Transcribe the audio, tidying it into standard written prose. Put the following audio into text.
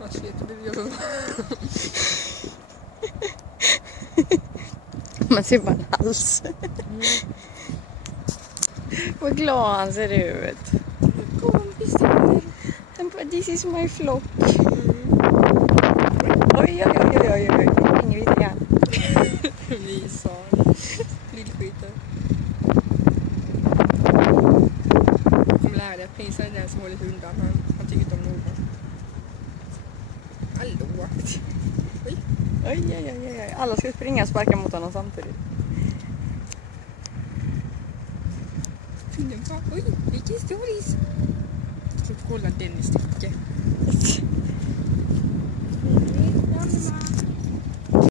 Vad shit, det blir så. Man ser bara en hals. Vad glad han ser ut. Kompis där. Han bara, this is my flock. Oj, oj, oj, oj, oj. Ingen vita grann. Ni sa. Lillskiter. Jag kommer lära dig att prinsen är den som håller undan. Han tycker inte om någon. Hallå. Oj. Oj, oj, oj, oj. Alla ska springa och sparka mot honom samtidigt. Oj, vilken storis. Jag ska kolla Dennis tycke.